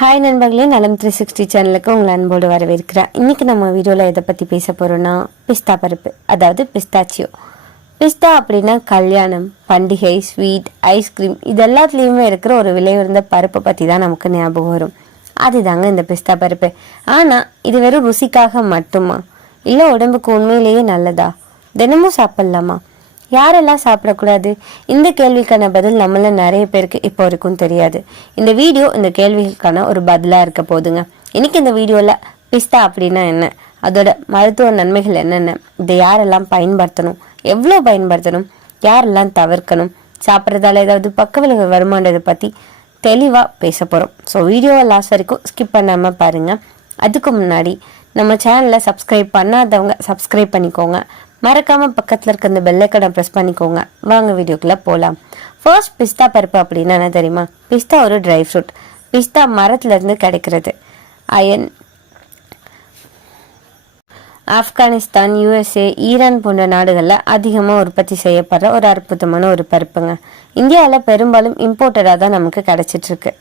Hi நண்பர்களே நலம் three sixty சேனலுக்கு உங்களை அன்போடு வரவேற்கிறேன். இன்றைக்கி நம்ம வீடியோவில் எதை பற்றி பேச போகிறோன்னா பிஸ்தா பருப்பு அதாவது பிஸ்தாச்சியோ. பிஸ்தா அப்படின்னா கல்யாணம் பண்டிகை ஸ்வீட் ஐஸ்கிரீம் இது எல்லாத்துலேயுமே இருக்கிற ஒரு விலை உயர்ந்த பருப்பை பற்றி தான் நமக்கு ஞாபகம் வரும். அதுதாங்க இந்த பிஸ்தா பருப்பு. ஆனால் இது வெறும் ருசிக்காக மட்டுமா? இல்லை உடம்புக்கு உண்மையிலேயே நல்லதா? தினமும் சாப்பிட்லாமா? யாரெல்லாம் சாப்பிடக்கூடாது? இந்த கேள்விக்கான பதில் நம்மள நிறைய பேருக்கு இப்போ வரைக்கும் தெரியாது. இந்த வீடியோ இந்த கேள்விகளுக்கான ஒரு பதிலாக இருக்க போதுங்க. இன்னைக்கு இந்த வீடியோவில் பிஸ்தா அப்படின்னா என்ன? அதோட மருத்துவ நன்மைகள் என்னென்ன? இதை யாரெல்லாம் பயன்படுத்தணும்? எவ்வளோ பயன்படுத்தணும்? யாரெல்லாம் தவிர்க்கணும்? சாப்பிட்றதால ஏதாவது பக்க விளைவு வருமானதை பற்றி தெளிவாக பேச போகிறோம் ஸோ வீடியோவை லாஸ்ட் வரைக்கும் ஸ்கிப் பண்ணாமல் பாருங்கள் அதுக்கு முன்னாடி நம்ம சேனலை சப்ஸ்கிரைப் பண்ணாதவங்க சப்ஸ்கிரைப் பண்ணிக்கோங்க. மறக்காமல் பக்கத்தில் இருக்க இந்த பெல்லைக்கடை ப்ரெஸ் பண்ணிக்கோங்க. வாங்க வீடியோக்குள்ளே போகலாம் ஃபர்ஸ்ட் பிஸ்தா பருப்பு அப்படின்னா என்ன தெரியுமா? பிஸ்தா ஒரு ட்ரை ஃப்ரூட் பிஸ்தா மரத்துலேருந்து கிடைக்கிறது. அயன் ஆப்கானிஸ்தான் யுஎஸ்ஏ ஈரான் போன்ற நாடுகளில் அதிகமாக உற்பத்தி செய்யப்படுற ஒரு அற்புதமான ஒரு பருப்புங்க. இந்தியாவில் பெரும்பாலும் இம்போர்ட்டடாக தான் நமக்கு கிடைச்சிட்ருக்கு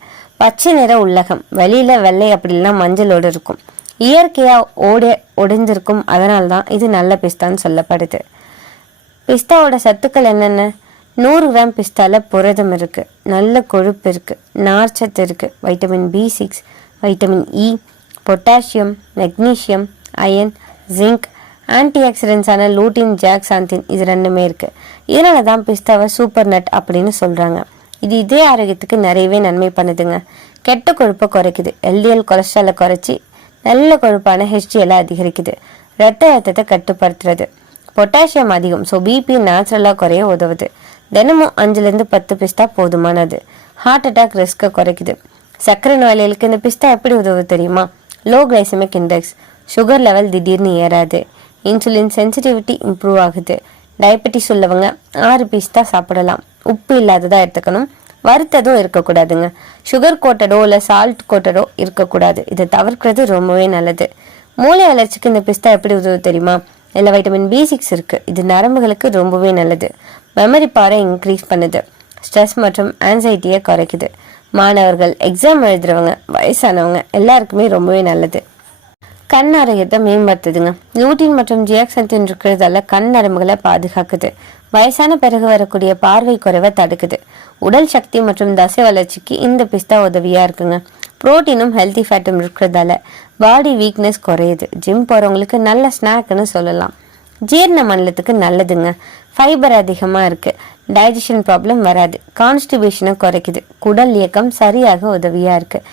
பச்சை நிற உள்ளகம். வெளியில் வெள்ளை அப்படி இல்லைன்னா மஞ்சளோடு இருக்கும். இயற்கையாக ஓட உடைஞ்சிருக்கும் அதனால தான் இது நல்ல பிஸ்தான்னு சொல்லப்படுது. பிஸ்தாவோட சத்துக்கள் என்னென்ன? நூறு கிராம் பிஸ்தாவில் புரதம் இருக்குது நல்ல கொழுப்பு இருக்குது நார்ச்சத்து இருக்குது vitamin B six vitamin E potassium magnesium iron zinc anti ஆக்சிடென்ட்ஸான lutein zeaxanthin இது ரெண்டுமே இருக்குது இதனால தான் பிஸ்தாவை சூப்பர் நட் அப்படின்னு சொல்கிறாங்க இது இதே ஆரோக்கியத்துக்கு நிறையவே நன்மை பண்ணுதுங்க. கெட்ட கொழுப்பை குறைக்குது. எல்டிஎல் கொலஸ்ட்ராலை குறைச்சி நல்ல கொழுப்பான ஹெச்டிஎல்லை அதிகரிக்குது. ரத்த அழுத்தத்தை கட்டுப்படுத்துறது. பொட்டாசியம் அதிகம் ஸோ பிபி நேச்சுரலாக குறைய உதவுது. தினமும் அஞ்சுலேருந்து பத்து பிஸ்தா போதுமானது. ஹார்ட் அட்டாக் ரிஸ்க்கை குறைக்குது. சர்க்கரை நோயாளிகளுக்கு இந்த பிஸ்தா எப்படி உதவுது தெரியுமா? Low glycemic index sugar level திடீர்னு ஏறாது. இன்சுலின் சென்சிட்டிவிட்டி இம்ப்ரூவ் ஆகுது. டயபெட்டிஸ் உள்ளவங்க ஆறு பிஸ்தா சாப்பிடலாம். உப்பு இல்லாததாக எடுத்துக்கணும். வறுத்ததும் இருக்கக்கூடாதுங்க. சுகர் கோட்டடோ இல்லை சால்ட் கோட்டடோ இருக்கக்கூடாது. இதை தவிர்க்கிறது ரொம்பவே நல்லது. மூளை வளர்ச்சிக்கு இந்த பிஸ்தா எப்படி உதவுது தெரியுமா? இதில் வைட்டமின் பி சிக்ஸ் இருக்குது இது நரம்புகளுக்கு ரொம்பவே நல்லது. மெமரி பாரை இன்க்ரீஸ் பண்ணுது. ஸ்ட்ரெஸ் மற்றும் ஆன்சைட்டியை குறைக்குது. மாணவர்கள் எக்ஸாம் எழுதுறவங்க வயசானவங்க எல்லாருக்குமே ரொம்பவே நல்லது. கண் ஆரோக்கியத்தை மேம்படுத்துதுங்க. நியூட்டின் மற்றும் ஜியாக்சன்டின் இருக்கிறதால கண் நரம்புகளை பாதுகாக்குது. வயசான பிறகு வரக்கூடிய பார்வை குறைவை தடுக்குது. உடல் சக்தி மற்றும் தசை வளர்ச்சிக்கு இந்த பிஸ்தா உதவியா இருக்குங்க. புரோட்டீனும் ஹெல்த்தி ஃபேட்டும் இருக்கிறதால பாடி வீக்னஸ் குறையுது. ஜிம் போகிறவங்களுக்கு நல்ல ஸ்நாக்னு சொல்லலாம். ஜீரண மண்டலத்துக்கு நல்லதுங்க. ஃபைபர் அதிகமாக இருக்குது டைஜஷன் ப்ராப்ளம் வராது. கான்ஸ்டிபேஷனை குறைக்குது. குடல் இயக்கம் சரியாக உதவியாக இருக்குது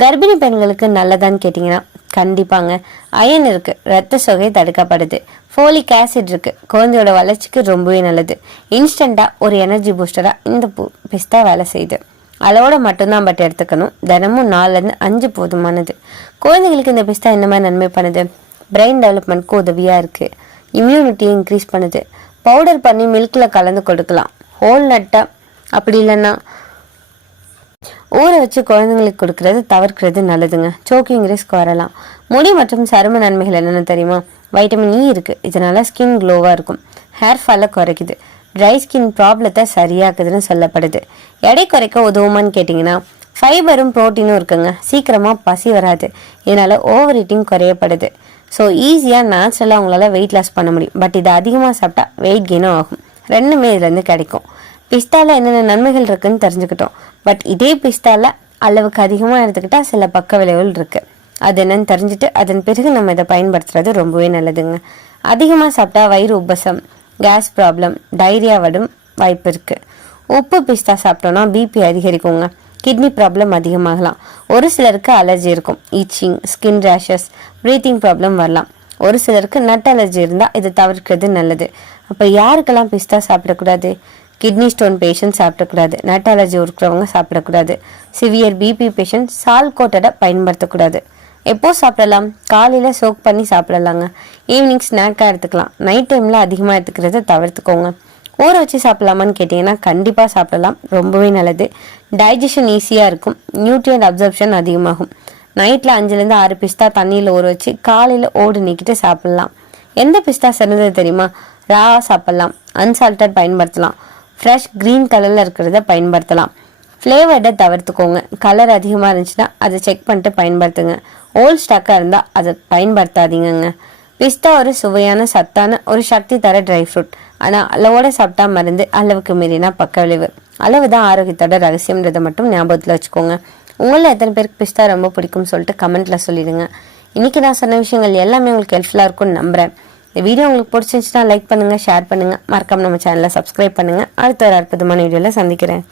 கர்ப்பிணி பெண்களுக்கு நல்லதான்னு கேட்டிங்கன்னா கண்டிப்பாங்க. அயன் இருக்குது ரத்த சோகை தடுக்கப்படுது. ஃபோலிக் ஆசிட் இருக்குது குழந்தையோட வளர்ச்சிக்கு ரொம்பவே நல்லது. இன்ஸ்டண்ட்டாக ஒரு எனர்ஜி பூஸ்டராக இந்த பூ பிஸ்தா வேலை செய்யுது. அளவோட மட்டும்தான் பட் எடுத்துக்கணும். தினமும் நாலுலேருந்து அஞ்சு போதுமானது. குழந்தைகளுக்கு இந்த பிஸ்தா என்ன மாதிரி நன்மை பண்ணுது? பிரெயின் டெவலப்மெண்ட்க்கு உதவியாக இருக்குது இம்யூனிட்டியை இன்க்ரீஸ் பண்ணுது. பவுடர் பண்ணி மில்கில் கலந்து கொடுக்கலாம். ஹோல் நட்டை அப்படி இல்லைன்னா ஊற வச்சு குழந்தைங்களுக்கு கொடுக்கறது தவிர்க்கிறது நல்லதுங்க. சோக்கிங் ரிஸ்க் வரலாம். முடி மற்றும் சரும நன்மைகள் என்னென்னு தெரியுமா? வைட்டமின் இ e இருக்குது இதனால ஸ்கின் க்ளோவாக இருக்கும். ஹேர் ஃபாலை குறைக்குது. ட்ரை ஸ்கின் ப்ராப்ளத்தை சரியாக்குதுன்னு சொல்லப்படுது. எடை குறைக்க உதவுமான்னு கேட்டிங்கன்னா ஃபைபரும் ப்ரோட்டீனும் இருக்குங்க. சீக்கிரமாக பசி வராது. இதனால் ஓவர் ஈட்டிங் குறையப்படுது ஸோ ஈஸியாக நேச்சுரலாக உங்களால் வெயிட் லாஸ் பண்ண முடியும். பட் இது அதிகமாக சாப்பிட்டா வெயிட் கெயினும் ஆகும். ரெண்டுமே இதுலேருந்து கிடைக்கும். பிஸ்தாவில் என்னென்ன நன்மைகள் இருக்குன்னு தெரிஞ்சுக்கிட்டோம். பட் இதே பிஸ்தாவில் அளவுக்கு அதிகமாக எடுத்துக்கிட்டால் சில பக்க விளைவுகள் இருக்குது அது என்னன்னு தெரிஞ்சுட்டு அதன் பிறகு நம்ம இதை பயன்படுத்துறது ரொம்பவே நல்லதுங்க. அதிகமாக சாப்பிட்டா வயிறு உபசம் கேஸ் ப்ராப்ளம் டைரியா வடும் வாய்ப்பு இருக்குது உப்பு பிஸ்தா சாப்பிட்டோன்னா பிபி அதிகரிக்குங்க. கிட்னி ப்ராப்ளம் அதிகமாகலாம். ஒரு சிலருக்கு அலர்ஜி இருக்கும். Itching skin rashes breathing problem வரலாம். ஒரு சிலருக்கு நட் அலர்ஜி இருந்தால் இதை தவிர்க்கிறது நல்லது. அப்போ யாருக்கெல்லாம் பிஸ்தா சாப்பிடக்கூடாது? கிட்னி ஸ்டோன் பேஷண்ட் சாப்பிடக்கூடாது. நட் அலர்ஜி இருக்கிறவங்க சாப்பிடக்கூடாது சிவியர் பிபி பேஷண்ட் சால் கோட்டடை பயன்படுத்தக்கூடாது. எப்போ சாப்பிடலாம்? காலையில் சோக் பண்ணி சாப்பிடலாங்க. ஈவினிங் ஸ்நாக்காக எடுத்துக்கலாம். நைட் டைமில் அதிகமாக எடுத்துக்கிறத தவிர்த்துக்கோங்க. ஊற வச்சு சாப்பிடலாமான்னு கேட்டிங்கன்னா கண்டிப்பாக சாப்பிடலாம். ரொம்பவே நல்லது. டைஜஷன் ஈஸியாக இருக்கும். நியூட்ரியன்ட் அப்சர்ப்ஷன் அதிகமாகும். நைட்டில் அஞ்சுலேருந்து ஆறு பிஸ்தா தண்ணியில் ஊற வச்சு காலையில் ஓடு நீக்கிட்டு சாப்பிடலாம். எந்த பிஸ்தா சிறந்தது தெரியுமா? ரா சாப்பிடலாம். அன்சால்டட் பயன்படுத்தலாம். ஃப்ரெஷ் க்ரீன் கலரில் இருக்கிறத பயன்படுத்தலாம். ஃப்ளேவர்டை தவிர்த்துக்கோங்க. கலர் அதிகமாக இருந்துச்சுன்னா அதை செக் பண்ணிட்டு பயன்படுத்துங்க. ஓல்ட் ஸ்டாக்காக இருந்தால் அதை பயன்படுத்தாதீங்கங்க. பிஸ்தா ஒரு சுவையான சத்தான ஒரு சக்தி தர ட்ரை ஃப்ரூட் ஆனால் அளவோட சாப்பிட்டா மருந்து அளவுக்கு மீறினா பக்க விளைவு அளவு தான் ஆரோக்கியத்தோட ரகசியம்ன்றதை மட்டும் ஞாபகத்தில் வச்சுக்கோங்க. உங்களில் எத்தனை பேருக்கு பிஸ்தா ரொம்ப பிடிக்கும்னு சொல்லிட்டு கமெண்ட்டில் சொல்லிடுங்க. இன்றைக்கி நான் சொன்ன விஷயங்கள் எல்லாமே உங்களுக்கு ஹெல்ப்ஃபுல்லாக இருக்கும்னு நம்புகிறேன் இந்த வீடியோ உங்களுக்கு பிடிச்சிருந்துச்சுன்னா லைக் பண்ணுங்கள் ஷேர் பண்ணுங்கள் மறக்காம நம்ம சேனலை சப்ஸ்கிரைப் பண்ணுங்கள் அடுத்த ஒரு அற்புதமான வீடியோவில் சந்திக்கிறேன்.